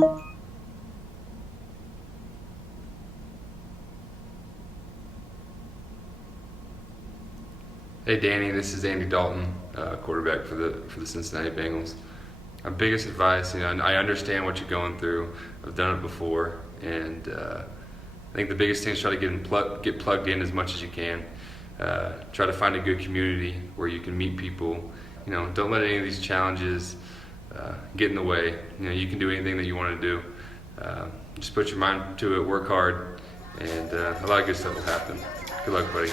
Hey Danny, this is Andy Dalton, quarterback for the Cincinnati Bengals. My biggest advice, I understand what you're going through. I've done it before, and I think the biggest thing is try to get plugged in as much as you can. Try to find a good community where you can meet people. Don't let any of these challenges get in the way. You can do anything that you want to do. Just put your mind to it, work hard, and a lot of good stuff will happen. Good luck, buddy.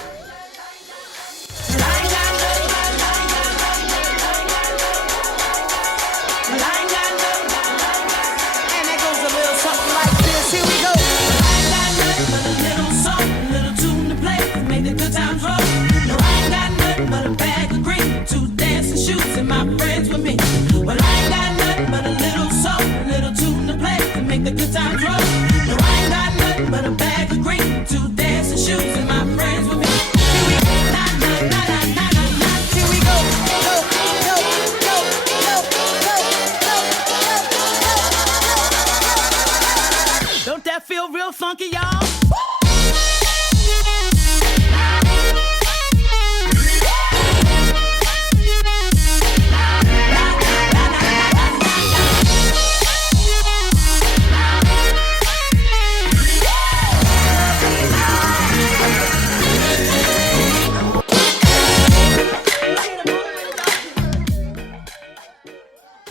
Don't that feel real funky, y'all?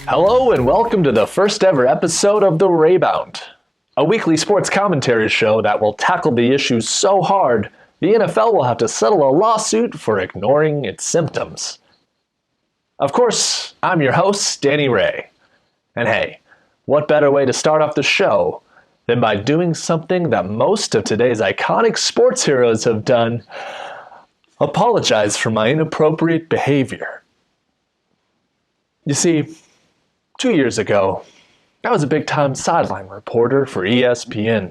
Hello and welcome to the first ever episode of the Raybound, a weekly sports commentary show that will tackle the issues so hard the NFL will have to settle a lawsuit for ignoring its symptoms. Of course, I'm your host, Danny Ray. And hey, what better way to start off the show than by doing something that most of today's iconic sports heroes have done: apologize for my inappropriate behavior. You see, 2 years ago, I was a big-time sideline reporter for ESPN.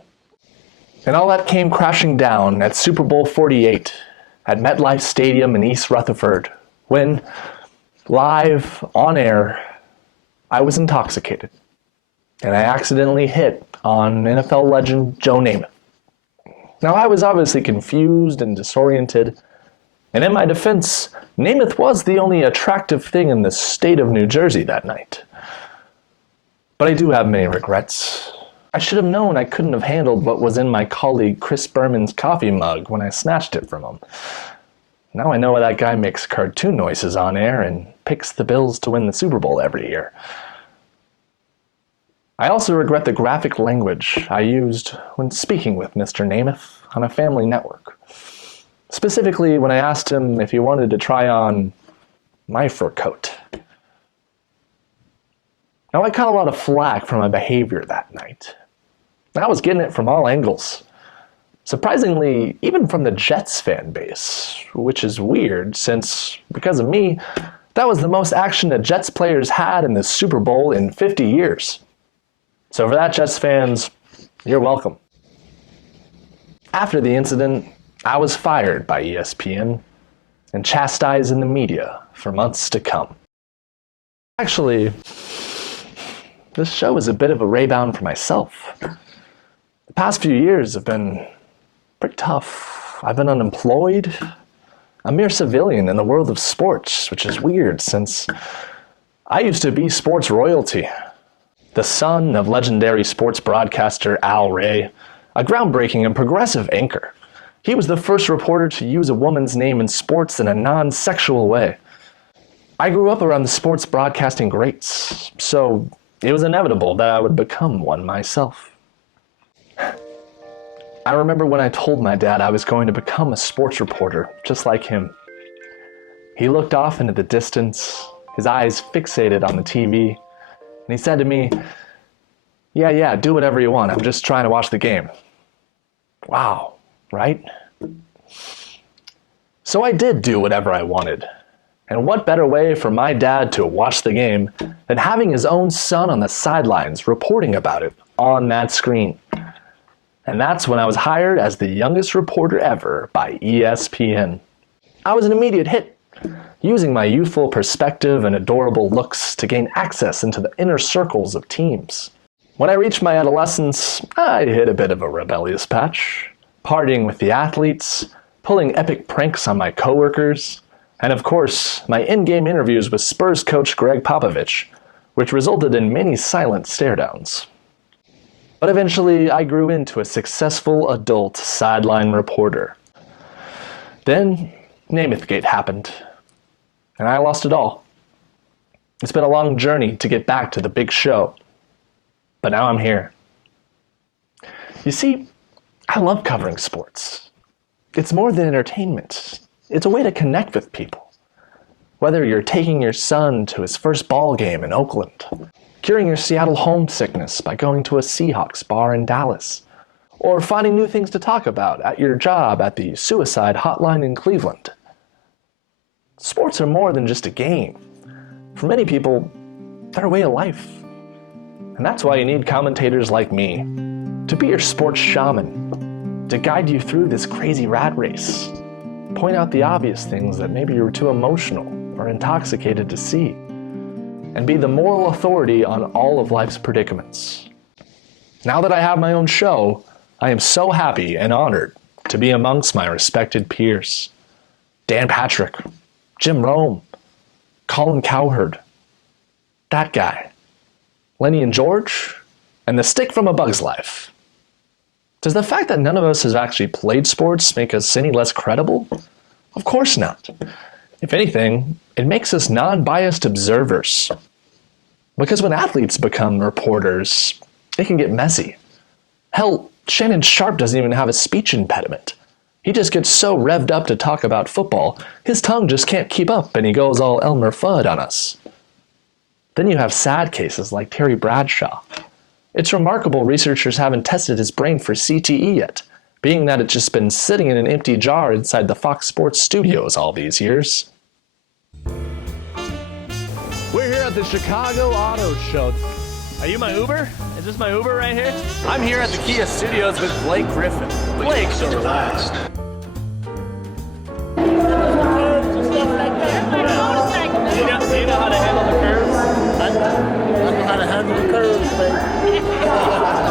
And all that came crashing down at Super Bowl 48 at MetLife Stadium in East Rutherford when, live, on air, I was intoxicated. And I accidentally hit on NFL legend Joe Namath. Now, I was obviously confused and disoriented. And in my defense, Namath was the only attractive thing in the state of New Jersey that night. But I do have many regrets. I should have known I couldn't have handled what was in my colleague Chris Berman's coffee mug when I snatched it from him. Now I know why that guy makes cartoon noises on air and picks the Bills to win the Super Bowl every year. I also regret the graphic language I used when speaking with Mr. Namath on a family network. Specifically when I asked him if he wanted to try on my fur coat. Now, I caught a lot of flack for my behavior that night. I was getting it from all angles. Surprisingly, even from the Jets fan base, which is weird since, because of me, that was the most action the Jets players had in the Super Bowl in 50 years. So for that, Jets fans, you're welcome. After the incident, I was fired by ESPN and chastised in the media for months to come. Actually, this show is a bit of a raybound for myself. The past few years have been pretty tough. I've been unemployed, a mere civilian in the world of sports, which is weird since I used to be sports royalty. The son of legendary sports broadcaster Al Ray, a groundbreaking and progressive anchor. He was the first reporter to use a woman's name in sports in a non-sexual way. I grew up around the sports broadcasting greats, so it was inevitable that I would become one myself. I remember when I told my dad I was going to become a sports reporter, just like him. He looked off into the distance, his eyes fixated on the TV, and he said to me, Yeah, do whatever you want. I'm just trying to watch the game. Wow, right? So I did do whatever I wanted. And what better way for my dad to watch the game than having his own son on the sidelines reporting about it on that screen. And that's when I was hired as the youngest reporter ever by ESPN. I was an immediate hit, using my youthful perspective and adorable looks to gain access into the inner circles of teams. When I reached my adolescence, I hit a bit of a rebellious patch, partying with the athletes, pulling epic pranks on my coworkers, and of course, my in-game interviews with Spurs coach Greg Popovich, which resulted in many silent stare-downs. But eventually, I grew into a successful adult sideline reporter. Then, Namathgate happened, and I lost it all. It's been a long journey to get back to the big show, but now I'm here. You see, I love covering sports. It's more than entertainment. It's a way to connect with people. Whether you're taking your son to his first ball game in Oakland, curing your Seattle homesickness by going to a Seahawks bar in Dallas, or finding new things to talk about at your job at the suicide hotline in Cleveland. Sports are more than just a game. For many people, they're a way of life. And that's why you need commentators like me, to be your sports shaman, to guide you through this crazy rat race, point out the obvious things that maybe you're too emotional or intoxicated to see, and be the moral authority on all of life's predicaments. Now that I have my own show, I am so happy and honored to be amongst my respected peers. Dan Patrick, Jim Rome, Colin Cowherd, that guy, Lenny and George, and the stick from A Bug's Life. Does the fact that none of us has actually played sports make us any less credible? Of course not. If anything, it makes us non-biased observers. Because when athletes become reporters, it can get messy. Hell, Shannon Sharp doesn't even have a speech impediment. He just gets so revved up to talk about football, his tongue just can't keep up and he goes all Elmer Fudd on us. Then you have sad cases like Terry Bradshaw. It's remarkable researchers haven't tested his brain for CTE yet, being that it's just been sitting in an empty jar inside the Fox Sports studios all these years. We're here at the Chicago Auto Show. Are you my Uber? Is this my Uber right here? I'm here at the Kia Studios with Blake Griffin. Blake, so relaxed. Do you know how to handle the curves? I know how to handle the curves, baby.